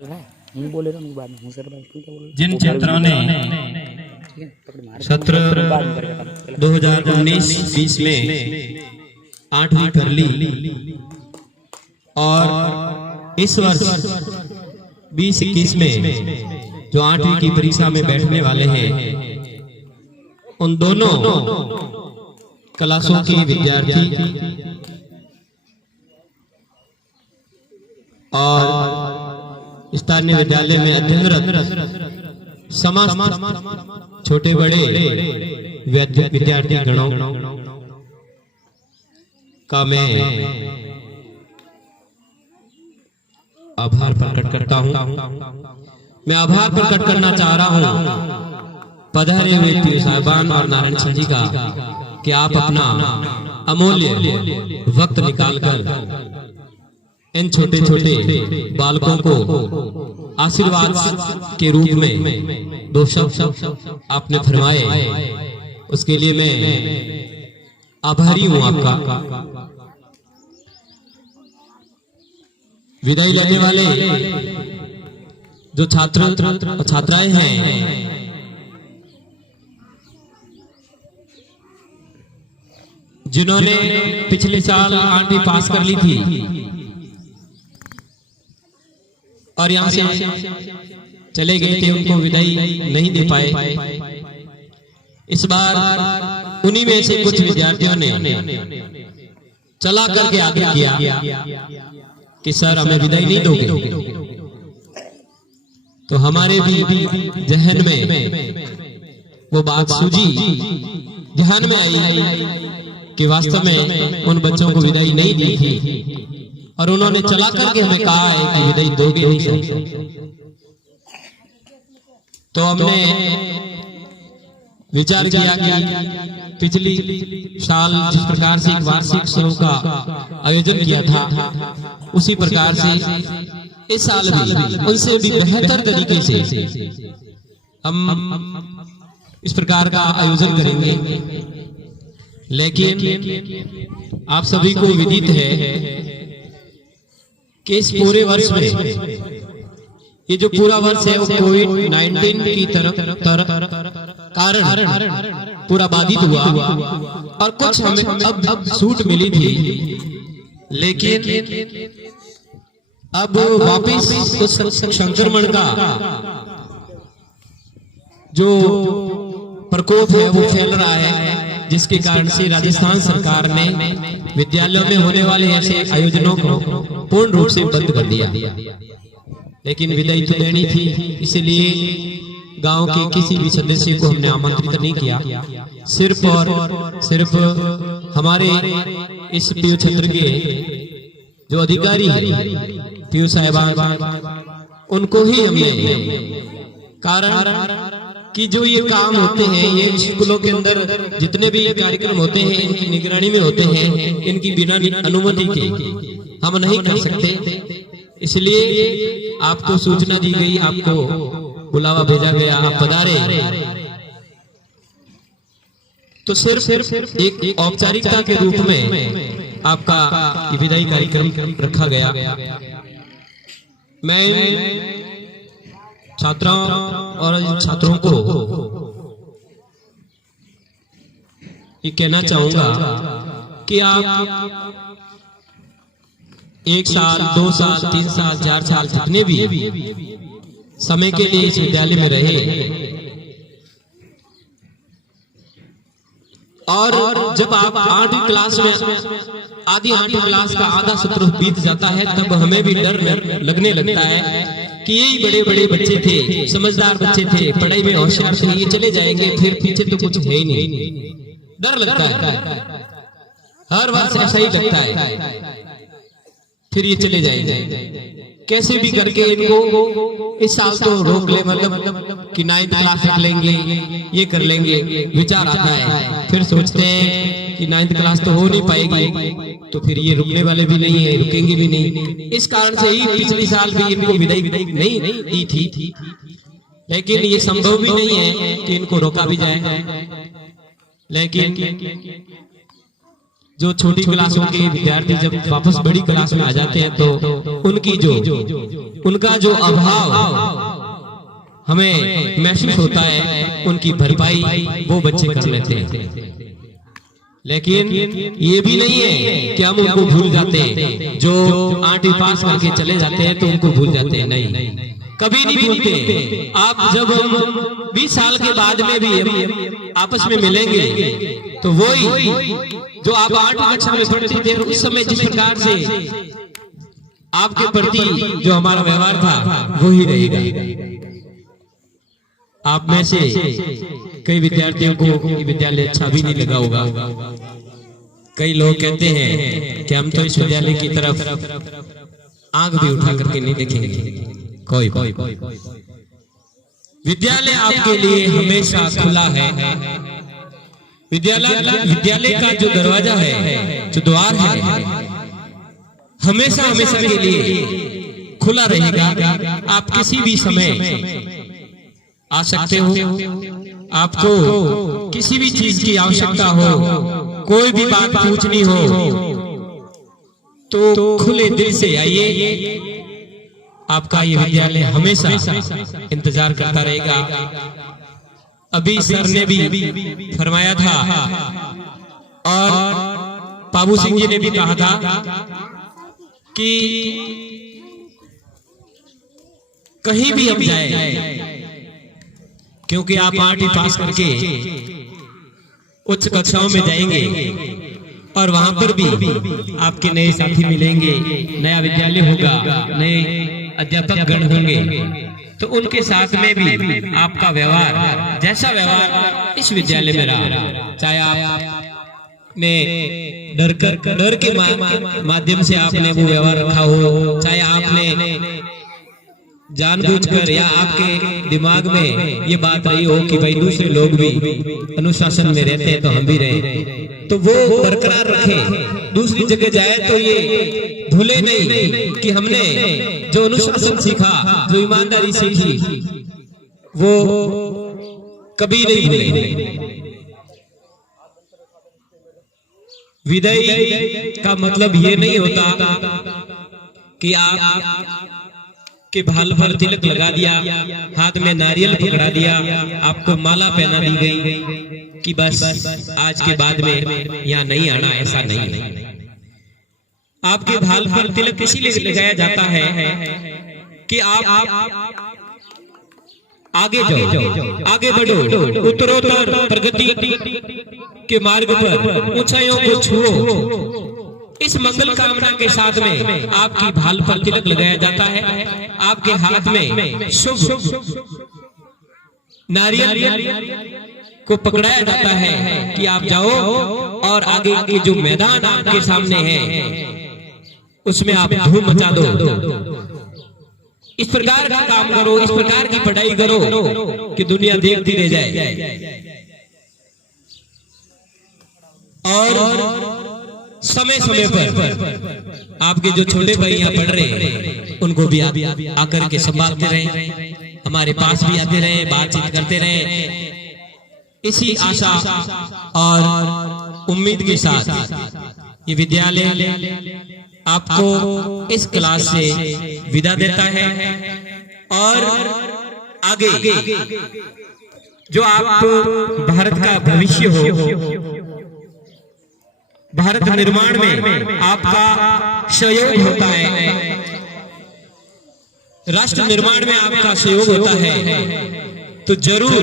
बोले रहा हूँ बाद में सर भाई क्या बोल जिन छात्रों ने सत्र 2019-20 में 8वीं कर ली और इस वर्ष 2021 में जो 8वीं की परीक्षा में बैठने वाले हैं, उन दोनों क्लासों के विद्यार्थी और स्थानीय विद्यालय में अध्ययनरत समस्त छोटे बड़े विद्यार्थी गणों का मैं आभार प्रकट करता हूं। मैं आभार प्रकट करना चाह रहा हूं पधारे हुए पीर साहिबान और नारायण सिंह जी का कि आप अपना अमूल्य वक्त निकालकर इन छोटे छोटे बालकों को आशीर्वाद के रूप में दो शब्द आपने फरमाए, उसके लिए मैं आभारी हूं आपका। विदाई लेने वाले जो छात्र और छात्राएं हैं, जिन्होंने पिछले साल 8वीं पास कर ली थी और यहाँ से चले गए थे, उनको विदाई नहीं दे पाए। इस बार उन्हीं में से कुछ विद्यार्थियों ने चला करके आग्रह किया कि सर हमें विदाई नहीं दोगे। तो हमारे भी जहन में वो बात सूझी, ध्यान में आई कि वास्तव में उन बच्चों को विदाई नहीं दी थी और उन्होंने चला करके हमें कहा है कि विदाई दोगे नहीं सर। तो हमने विचार किया कि पिछली साल जिस प्रकार से एक वार्षिक उत्सव का आयोजन किया था, उसी प्रकार से इस साल भी उनसे भी बेहतर तरीके से हम इस प्रकार का आयोजन करेंगे। लेकिन आप सभी को विदित है कि इस पूरे वर्ष में ये जो पूरा वर्ष है वो कोविड-19 की कारण पूरा बाधित हुआ और कुछ हमें अब छूट मिली थी, लेकिन अब वापिस उस संक्रमण का जो प्रकोप है वो फैल रहा है, जिसके कारण से राजस्थान सरकार ने विद्यालयों में होने वाले ऐसे आयोजनों को पूर्ण रूप से बंद कर दिया। लेकिन विदाई तो देनी थी, इसलिए गांव के किसी भी सदस्य को हमने आमंत्रित नहीं किया। सिर्फ और सिर्फ हमारे इस पीयू क्षेत्र के जो अधिकारी हैं, पीयू साहिबान, उनको ही हमने, कारण कि जो ये काम होते हैं, ये स्कूलों के अंदर जितने भी ये कार्यक्रम होते हैं, इनकी निगरानी में होते हैं, इनकी बिना अनुमति के हम नहीं कर सकते। इसलिए आपको सूचना दी गई, आपको बुलावा भेजा गया, आप पधारे। तो सिर्फ एक औपचारिकता के रूप में आपका विदाई कार्यक्रम रखा गया। मैं छात्राओं और छात्रों को ये कहना चाहूंगा कि आप 1 साल, 2 साल, 3 साल, 4 साल जितने भी समय के लिए इस विद्यालय में रहे और जब आप 8वीं क्लास में आधी 8वीं क्लास का आधा सत्र बीत जाता है, तब हमें भी डर लगने लगता है कि यही बड़े बड़े बच्चे थे, समझदार बच्चे थे, पढ़ाई में होशियार थे, ये चले जाएंगे, फिर पीछे तो कुछ है ही नहीं। डर लगता है, हर वर्ष ऐसा ही लगता है, फिर ये चले जाएंगे। कैसे भी करके इनको इस साल तो रोक ले, मतलब कि 9th क्लास रख लेंगे, ये कर लेंगे, विचार आता है। फिर सोचते हैं कि 9th क्लास तो हो नहीं पाएगी, तो फिर ये रुकने वाले भी नहीं है, रुकेंगे भी नहीं। इस कारण से ही पिछले साल भी इनको विदाई नहीं दी थी, लेकिन ये संभव भी नहीं है कि इनको रोका भी जाए। लेकिन जो छोटी क्लासों के विद्यार्थी जब वापस बड़ी क्लास में आ जाते हैं तो उनका जो अभाव हमें महसूस होता है, उनकी भरपाई वो बच्चे कर लेते हैं। लेकिन ये भी नहीं है कि हम उनको भूल जाते हैं, जो 8वीं पास करके चले जाते हैं तो उनको भूल जाते हैं, नहीं, कभी नहीं भूलते। आप जब 20 साल के बाद में भी हम आपस में मिलेंगे तो वही जो आप 8वीं कक्षा में पढ़ते थे उस समय जिस प्रकार से आपके प्रति जो हमारा व्यवहार था वही रहेगा। आप में से कई विद्यार्थियों को विद्यालय अच्छा भी नहीं लगा होगा। कई लोग कहते हैं कि हम तो इस विद्यालय की तरफ आंख भी उठा करके नहीं देखेंगे। कोई विद्यालय आपके लिए हमेशा खुला है। विद्यालय का जो दरवाजा है, जो द्वार है, हमेशा हमेशा के लिए खुला रहेगा। आप किसी भी समय आ सकते हो। आपको किसी भी चीज की आवश्यकता हो, कोई भी बात पूछनी हो तो खुले दिल से आइए। आपका ये विद्यालय हमेशा इंतजार करता रहेगा। अभी सर ने भी फरमाया था और बाबू सिंह जी ने भी कहा था कि कहीं भी हम जाए, क्योंकि आप 8वीं पास करके उच्च कक्षाओं में जाएंगे और वहां पर भी आपके नए साथी मिलेंगे, नया विद्यालय होगा, नए अध्यापक गण होंगे, तो उनके साथ में भी आपका व्यवहार, जैसा व्यवहार इस विद्यालय में रहा, चाहे आप में डर के माध्यम से आपने वो व्यवहार रखा हो, चाहे आपने जानबूझकर या आपके दिमाग में ये बात रही हो कि भाई दूसरे लोग भी अनुशासन में रहते हैं तो हम भी रहें, तो वो बरकरार रखें। दूसरी जगह जाए तो ये भूले नहीं कि हमने जो अनुशासन सीखा, जो ईमानदारी सीखी, वो कभी नहीं भूले। विदाई का मतलब ये नहीं होता कि आप के भाल पर तिलक लगा दिया, हाथ में नारियल पकड़ा दिया, आपको माला पहना दी गई कि बस आज के बाद में यहाँ नहीं आना, ऐसा नहीं। आपके भाल पर तिलक इसीलिए लगाया जाता है कि आप आगे जाओ, आगे बढ़ो, उत्तरोत्तर प्रगति के मार्ग पर ऊंचाइयों को छुओ। इस मंगल कामना के साथ में आपकी भाल पर तिलक लगाया जाता है, आपके हाथ में शुभ नारियल को पकड़ाया जाता है कि आप जाओ और आगे के जो मैदान आपके सामने है उसमें आप धूम मचा दो। इस प्रकार का काम करो, इस प्रकार की पढ़ाई करो कि दुनिया देखती रह जाए। और समय समय पर आपके जो छोटे भाई यहाँ पढ़ रहे हैं उनको भी आकर के संभालते रहे, हमारे पास भी आते रहे, बातचीत करते रहे। इसी आशा और उम्मीद के साथ ये विद्यालय आपको इस क्लास से विदा देता है और आगे जो आप भारत का भविष्य हो, भारत निर्माण में आपका सहयोग होता है, राष्ट्र निर्माण में आपका सहयोग होता है, तो जरूर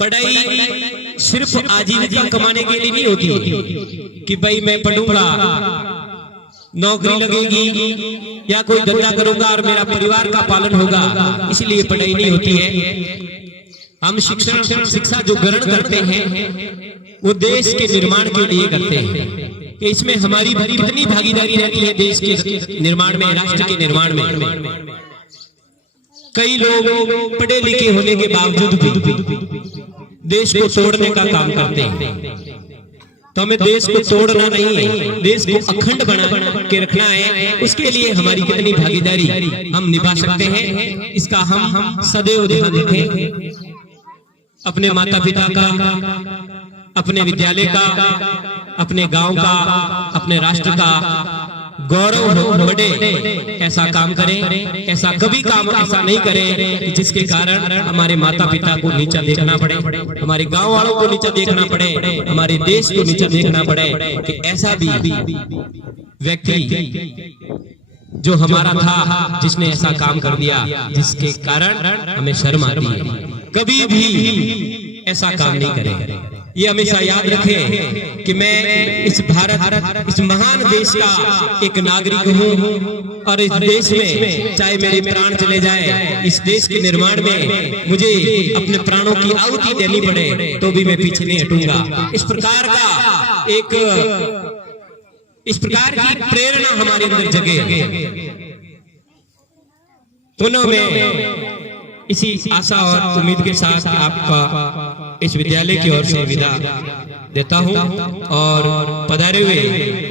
पढ़ाई सिर्फ आजीविका कमाने के लिए नहीं होती कि भाई मैं पढ़ूंगा नौकरी लगेगी या कोई धंधा करूंगा और मेरा परिवार का पालन होगा, इसलिए पढ़ाई नहीं होती है। हम शिक्षा जो ग्रहण करते हैं वो देश के निर्माण के लिए करते हैं कि इसमें हमारी कितनी भागीदारी रहती है देश के निर्माण में, राष्ट्र के निर्माण में। कई लोग पढ़े लिखे होने के बावजूद भी देश को तोड़ने का काम करते हैं, तो हमें देश को तोड़ना नहीं है, देश को अखंड बना के रखना है। उसके लिए हमारी कितनी भागीदारी हम निभा सकते हैं, इसका हम सदैव ध्यान रखें। अपने माता पिता का, अपने विद्यालय का, अपने गांव का, अपने राष्ट्र का गौरव बढ़े, ऐसा काम करें। ऐसा कभी काम ऐसा नहीं करें जिसके कारण हमारे माता पिता को नीचा देखना पड़े, हमारे गांव वालों को नीचा देखना पड़े, हमारे देश को नीचा देखना पड़े। कि ऐसा भी व्यक्ति जो हमारा था, जिसने ऐसा काम कर दिया जिसके कारण हमें शर्म आती है, कभी भी ऐसा काम नहीं करें। ये हमेशा याद रखें कि मैं इस भारत, इस महान देश का एक नागरिक हूँ और इस देश में चाहे मेरे प्राण चले जाए, इस देश के निर्माण में मुझे अपने प्राणों की आहुति देनी पड़े तो भी मैं पीछे नहीं हटूंगा। इस प्रकार की प्रेरणा हमारे अंदर जगे। पुनः मैं इसी आशा और उम्मीद के साथ आपका इस विद्यालय की ओर से विदा देता हूं और पधारे हुए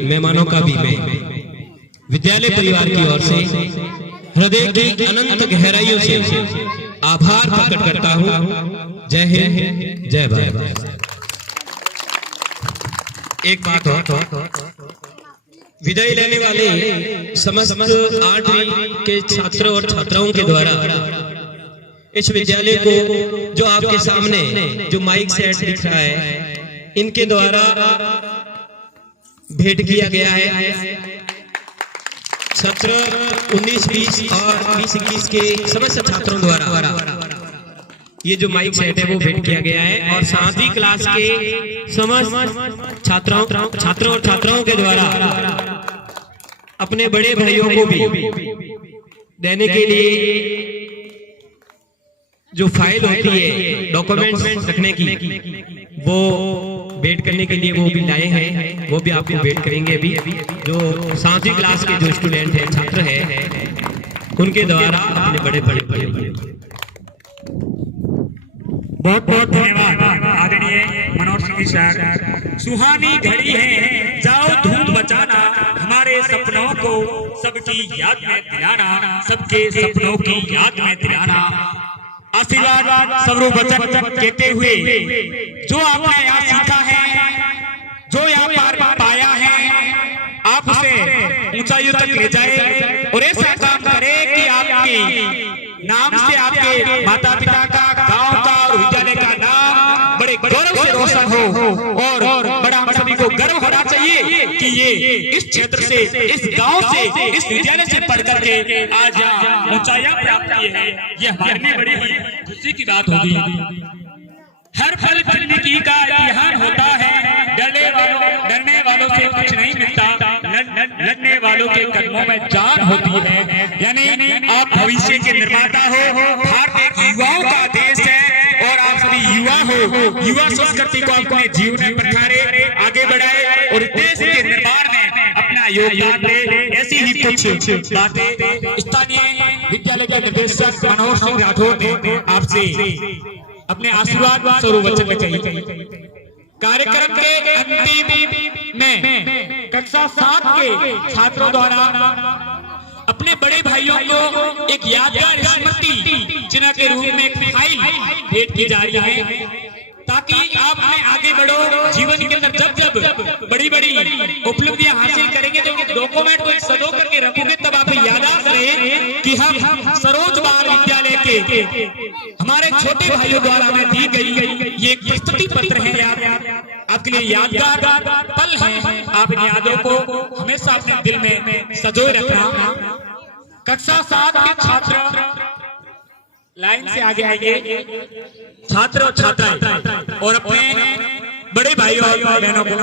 मेहमानों का भी मैं विद्यालय परिवार की ओर से हृदय की अनंत गहराइयों से आभार प्रकट करता हूं। जय हिंद, जय भारत। एक बात और, विदाई लेने वाले समस्त 8वीं के छात्रों और छात्राओं के द्वारा इस विद्यालय को, जो आपके सामने जो माइक सेट दिख रहा है, इनके द्वारा भेंट किया गया है। सत्र 19-20 और 20-21 के समस्त छात्रों द्वारा ये जो माइक सेट है वो भेंट किया गया है और साथ ही क्लास के समस्त छात्रों और छात्राओं के द्वारा अपने बड़े भाइयों को भी देने के लिए जो फाइल होती है डॉक्यूमेंट्स रखने की, वो भेंट करने के लिए वो भी लाए हैं। वो भी आपको भेंट करेंगे अभी। जो 7वीं क्लास के जो स्टूडेंट हैं, छात्र हैं, उनके द्वारा अपने बड़े बहुत बहुत धन्यवाद आदरणीय मनोज सिंह सर। सुहानी घड़ी है, जाओ धूम मचाना, हमारे सपनों को सबकी याद में दिलाना, सबके सपनों की याद में दिलाना। आशीर्वाद सर्ववचन कहते हुए जो आपने यहाँ सीखा है, जो यहाँ पार पाया है, आप उसे ऊंचाइयों तक ले जाए और ऐसा काम करे कि आपके नाम से आपके माता पिता का, गांव का और विद्यालय का नाम बड़े गौरव से रोशन हो और बड़ा हम सभी को गर्व होना चाहिए कि ये इस क्षेत्र से, इस गांव से, इस विद्यालय से पढ़ करके आज ऊंचाइयां प्राप्त की है। ये हमारे लिए बड़ी खुशी की बात होगी। हर फल जिंदगी का इम्तिहान होता है, डरने वालों से कुछ नहीं मिलता, लड़ने वालों के कदमों में जान होती है। यानी आप भविष्य के निर्माता हो, भारत के युवाओं का देश है और आप सभी युवा हो। युवा संस्कृति को अपने जीवन में प्रखारे, आगे बढ़ाए और देश के निर्माण में अपना योगदान दे। ऐसी ही कुछ बातें स्थानीय विद्यालय के निदेशक मनोज सिंह राठौर ने आपसे अपने आशीर्वाद स्वरूप वचन कही। कार्यक्रम के अंतिम में कक्षा 7 के छात्रों द्वारा अपने बड़े भाइयों को एक यादगार स्मृति चिन्ह के रूप में एक फाइल भेंट की जा रही है, ताकि आप आगे बढ़ो। जीवन के अंदर जब बड़ी उपलब्धियां हासिल करेंगे तो डॉक्यूमेंट को सजो करके रखोगे, तब आपको याददाश्त रहे कि हम सरोज बाल विद्यालय के हमारे छोटे भाइयों द्वारा हमें दी गई ये एक प्रस्तुति पत्र है, आपके लिए यादगार पल है। आप इन यादों को हमेशा अपने दिल में सजोए रखना। कक्षा 7 के छात्र लाइन से आगे आएंगे, छात्र और छात्राएं, और अपने बड़े भाइयों और बहनों को